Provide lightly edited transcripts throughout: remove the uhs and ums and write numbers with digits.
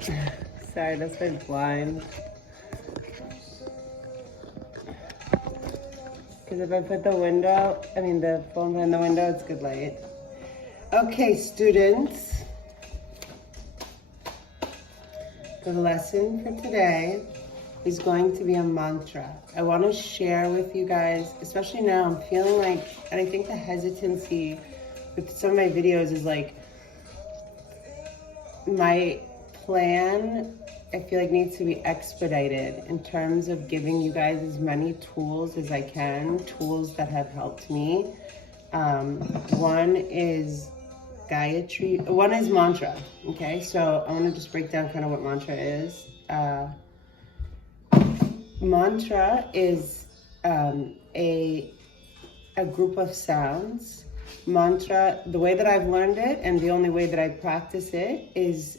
Sorry, that's my blind. Because if I put the phone behind the window, it's good light. Okay, students. The lesson for today is going to be a mantra. I want to share with you guys, especially now, I'm feeling like, and I think the hesitancy with some of my videos is like, my plan, I feel like needs to be expedited in terms of giving you guys as many tools as I can, tools that have helped me. One is Gayatri, one is mantra, okay? So I want to just break down kind of what mantra is. Mantra is a group of sounds. Mantra, the way that I've learned it and the only way that I practice it is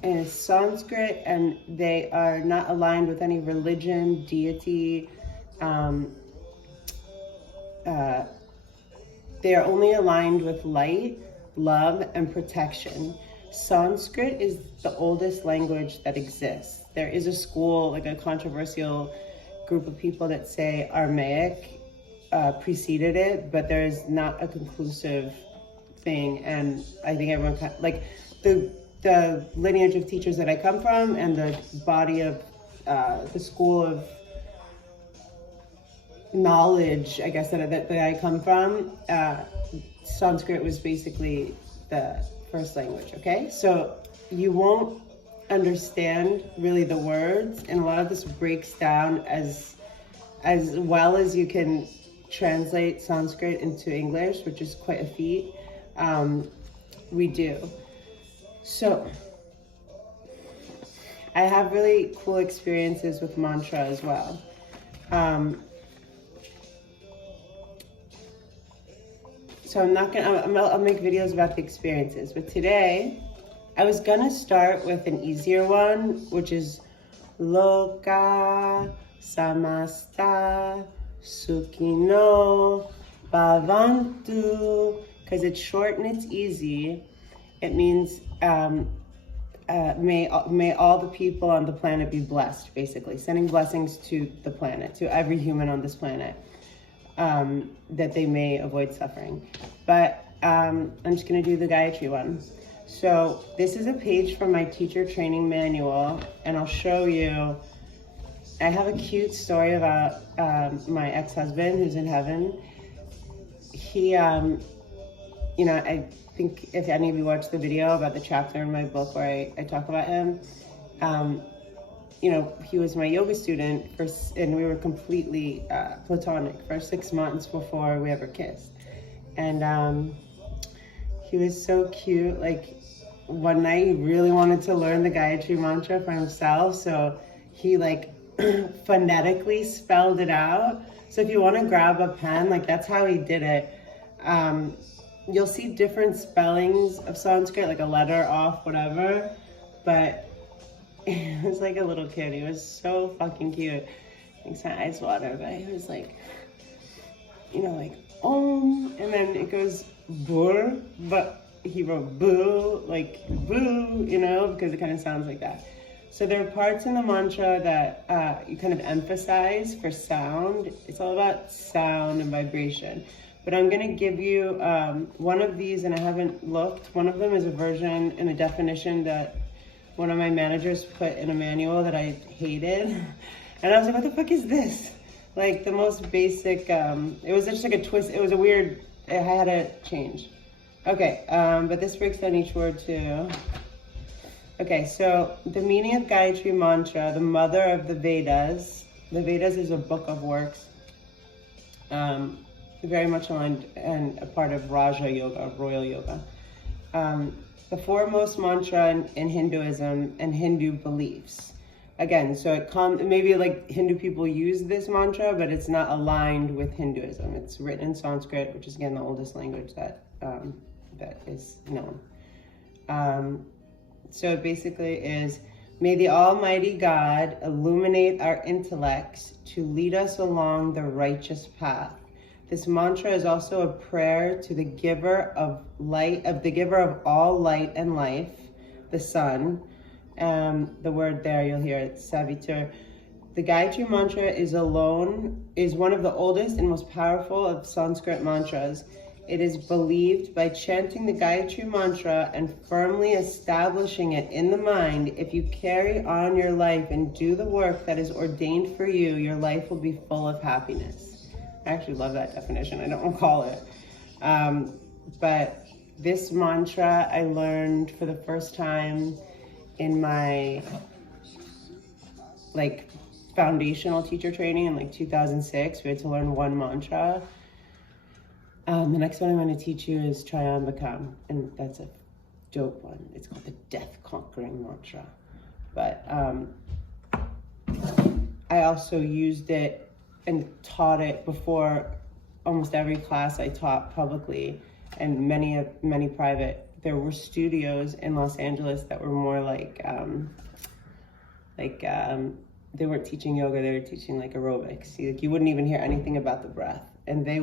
in Sanskrit, and they are not aligned with any religion, deity. They are only aligned with light, love, and protection. Sanskrit is the oldest language that exists. There is a school, like a controversial group of people that say Aramaic preceded it, but there is not a conclusive thing. And I think everyone, like the lineage of teachers that I come from and the body of the school of knowledge, I guess, that I come from, Sanskrit was basically the first language, okay? So you won't understand really the words, and a lot of this breaks down as well as you can translate Sanskrit into English, which is quite a feat. We do. So I have really cool experiences with mantra as well. So I'll make videos about the experiences, but today I was gonna start with an easier one, which is Loka Samasta Sukhino Bhavantu, because it's short and it's easy. It means may all the people on the planet be blessed, basically, sending blessings to the planet, to every human on this planet, that they may avoid suffering. But I'm just gonna do the Gayatri one. So this is a page from my teacher training manual, and I'll show you. I have a cute story about my ex-husband who's in heaven. He, I think if any of you watched the video about the chapter in my book where I talk about him, he was my yoga student and we were completely platonic for 6 months before we ever kissed. And he was so cute. Like, one night he really wanted to learn the Gayatri mantra for himself, so he like phonetically spelled it out. So if you want to grab a pen, like that's how he did it. You'll see different spellings of Sanskrit, like a letter off, whatever, but he was like a little kid. He was so fucking cute. Makes my eyes water, but he was like, like Om, and then it goes bhūr, but he wrote boo, like boo, because it kind of sounds like that. So there are parts in the mantra that you kind of emphasize for sound. It's all about sound and vibration. But I'm going to give you one of these, and I haven't looked. One of them is a version and a definition that one of my managers put in a manual that I hated. And I was like, what the fuck is this? Like the most basic, it was just like a twist. It was a weird, I had to change. Okay, but this breaks down each word too. Okay, so the meaning of Gayatri Mantra, the mother of the Vedas. The Vedas is a book of works, very much aligned and a part of Raja Yoga, royal yoga. The foremost mantra in Hinduism and Hindu beliefs. Again, so maybe like Hindu people use this mantra, but it's not aligned with Hinduism. It's written in Sanskrit, which is again the oldest language that is known. So it basically is, may the Almighty God illuminate our intellects to lead us along the righteous path. This mantra is also a prayer to the giver of light, of the giver of all light and life, the sun, The word there, you'll hear it, savitur. The Gayatri mantra is one of the oldest and most powerful of Sanskrit mantras. It is believed by chanting the Gayatri mantra and firmly establishing it in the mind, if you carry on your life and do the work that is ordained for you, your life will be full of happiness. I actually love that definition. I don't recall it. But this mantra I learned for the first time in my foundational teacher training in 2006. We had to learn one mantra. The next one I'm going to teach you is vareṇyaṃ, and that's a dope one. It's called the death conquering mantra. But I also used it and taught it before almost every class I taught publicly, and many private. There were studios in Los Angeles that were more they weren't teaching yoga, they were teaching aerobics. You wouldn't even hear anything about the breath. And they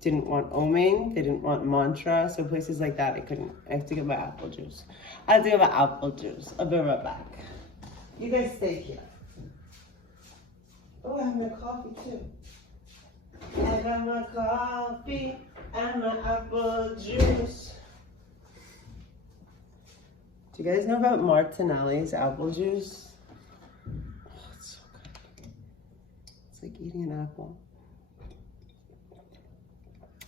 didn't want oming, they didn't want mantra. So places like that, I have to get my apple juice. I'll be right back. You guys stay here. Oh, I have my coffee too. I got my coffee and my apple juice. Do you guys know about Martinelli's apple juice? Oh, it's so good. It's like eating an apple.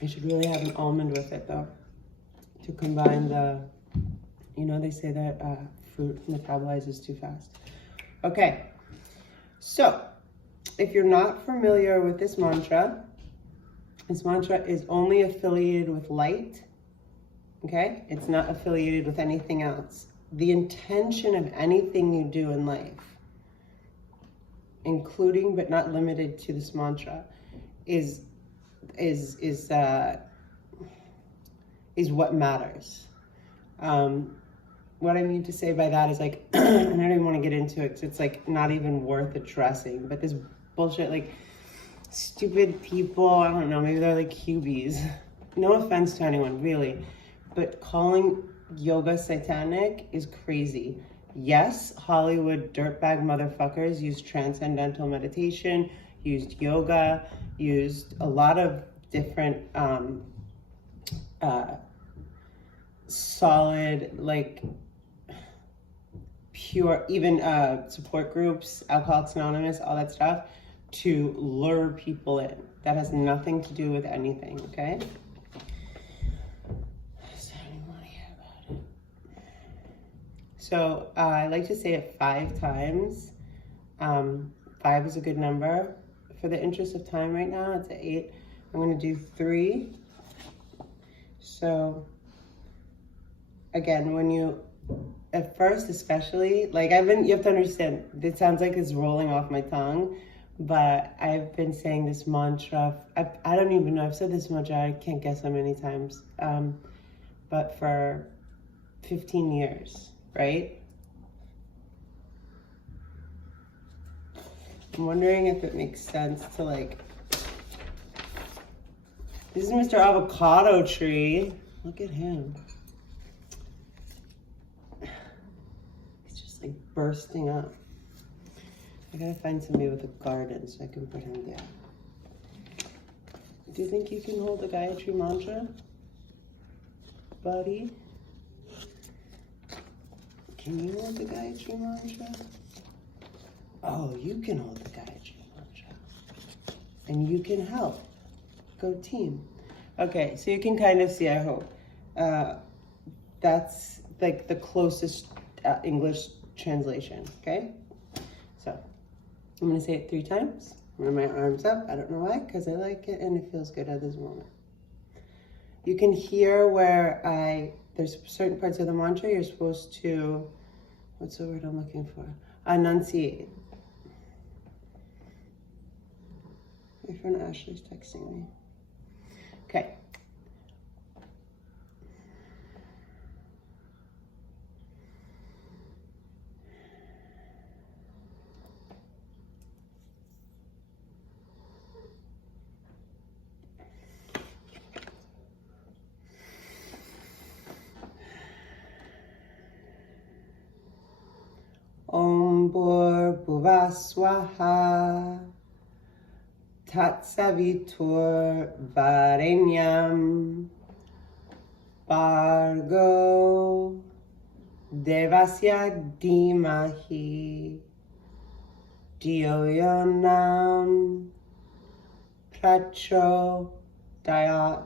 I should really have an almond with it though, to combine they say that fruit metabolizes too fast. Okay, so if you're not familiar with this mantra is only affiliated with light, okay? It's not affiliated with anything else. The intention of anything you do in life, including but not limited to this mantra, is what matters. What I mean to say by that is I don't even want to get into it, 'cause it's not even worth addressing. But this bullshit, stupid people, I don't know, maybe they're cubies. No offense to anyone, really, but calling yoga satanic is crazy. Yes, Hollywood dirtbag motherfuckers used transcendental meditation, used yoga, used a lot of different solid, pure, even support groups, Alcoholics Anonymous, all that stuff, to lure people in. That has nothing to do with anything, okay? So I don't even want to hear about it. So I like to say it 5 times. 5 is a good number. For the interest of time right now, it's at 8. I'm going to do 3. So again, when you, at first especially, you have to understand, it sounds like it's rolling off my tongue, but I've been saying this mantra, I don't even know, I've said this mantra, I can't guess how many times, but for 15 years, right? I'm wondering if it makes sense to this is Mr. Avocado Tree. Look at him. He's just bursting up. I gotta find somebody with a garden so I can put him there. Do you think you can hold the Gayatri mantra, buddy? Can you hold the Gayatri mantra? Oh, you can hold the Gayatri mantra. And you can help. Go team. Okay, so you can kind of see, I hope. That's the closest English translation, okay? So, I'm gonna say it 3 times. I'm gonna have my arms up. I don't know why, because I like it and it feels good at this moment. You can hear where there's certain parts of the mantra you're supposed to, what's the word I'm looking for? Enunciate. My friend Ashley's texting me. Okay. bhuvaḥ svaḥ. Savitur vareṇyaṃ. Bhargo. Devasya dhīmahi. Dhiyo prachodayāt.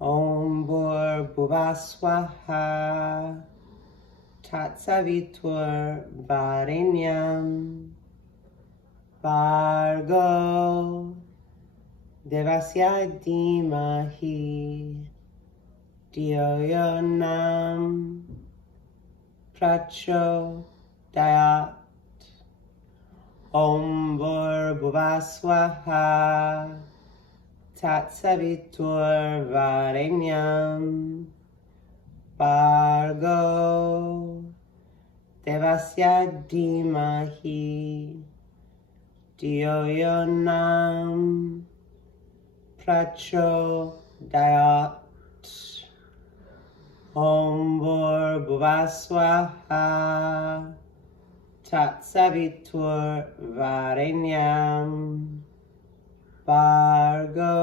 Bhūr bhuvaḥ svaḥ. Savitur vareṇyaṃ. Bhargo. Devasya dhīmahi. Dhiyo prachodayāt. Bhūr bhuvaḥ svaḥ. Savitur vareṇyaṃ. Bhargo. Devasya dhimahi. Dhiyo prachodayāt. Bhūr bhuvaḥ svaḥ. Savitur vareṇyaṃ. Bhargo.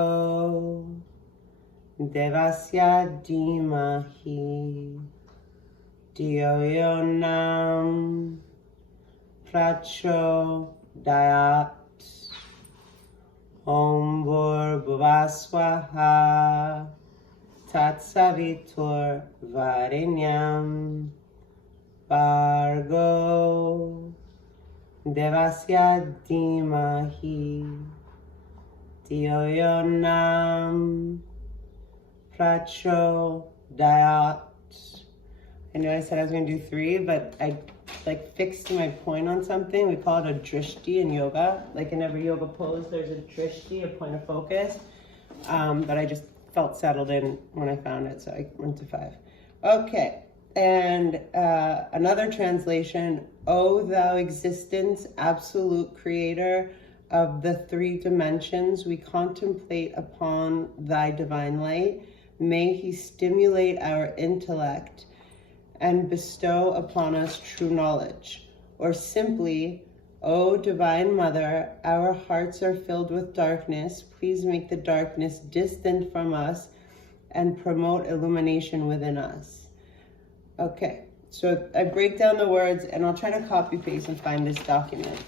Devasya dhimahi. Dhiyo prachodayāt. Bhūr bhuvaḥ svaḥ. Savitur vareṇyaṃ. Bhargo. Devasya dhimahi. Dhiyo prachodayāt. I know I said I was going to do 3, but I fixed my point on something. We call it a drishti in yoga. Like in every yoga pose, there's a drishti, a point of focus. But I just felt settled in when I found it, so I went to 5. Okay, and another translation, O thou existence, absolute creator of the 3 dimensions, we contemplate upon thy divine light. May he stimulate our intellect and bestow upon us true knowledge. Or simply, O Divine Mother, our hearts are filled with darkness. Please make the darkness distant from us and promote illumination within us. Okay, so I break down the words and I'll try to copy paste and find this document.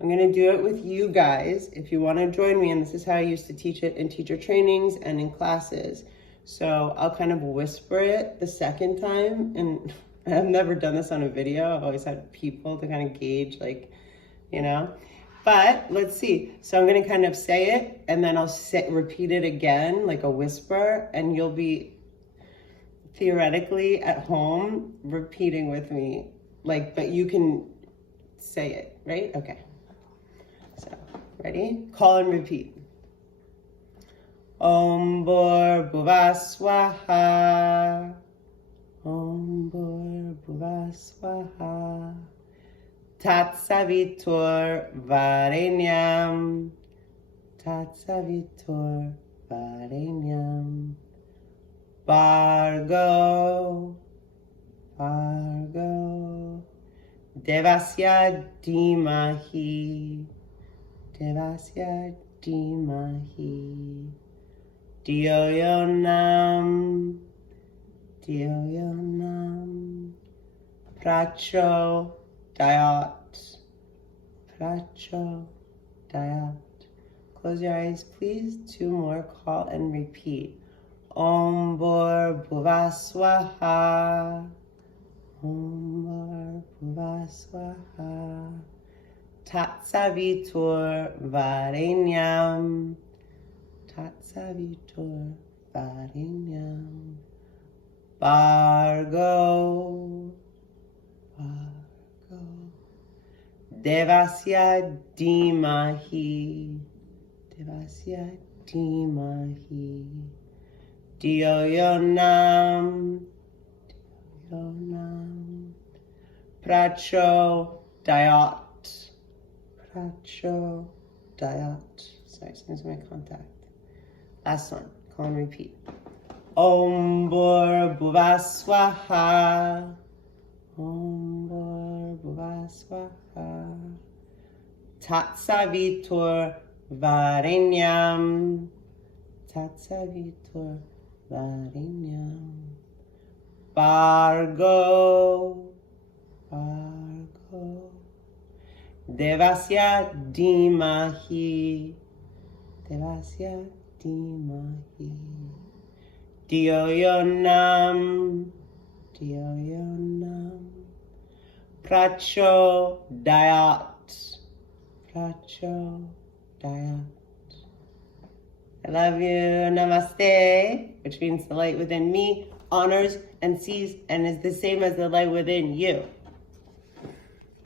I'm gonna do it with you guys if you wanna join me, and this is how I used to teach it in teacher trainings and in classes. So I'll kind of whisper it the second time, and I've never done this on a video. I've always had people to kind of gauge, like, you know, but let's see. So I'm gonna kind of say it and then I'll repeat it again, like a whisper, and you'll be theoretically at home repeating with me, like, but you can say it, right? Okay. So, ready? Call and repeat. Bhūr bhuvaḥ svaḥ. Bhūr bhuvaḥ svaḥ. Savitur vareṇyaṃ. Savitur vareṇyaṃ. Bhargo. Bhargo. Devasya dhīmahi. Devasya dhīmahi. Dhiyo prachodayāt. Prachodayāt. Close your eyes, please. 2 more. Call and repeat. Bhūr bhuvaḥ svaḥ. Bhūr bhuvaḥ svaḥ. Savitur vareṇyaṃ. Savitur vareṇyaṃ. Bhargo. Bhargo. Devasya dhimahi. Devasya dhimahi. Dhiyo prachodayāt. Prachodayāt. Sorry, excuse my contact. Last one. Call and repeat. Bhūr bhuvaḥ svaḥ. Om bhūr bhuvaḥ svaḥ. Tat savitur vareṇyaṃ. Tat savitur vareṇyaṃ. Bhargo. Bhargo. Devasya dhīmahi. Devasya dhīmahi. Dhiyo dhiyo prachodayāt. Prachodayāt. I love you. Namaste, which means the light within me honors and sees and is the same as the light within you.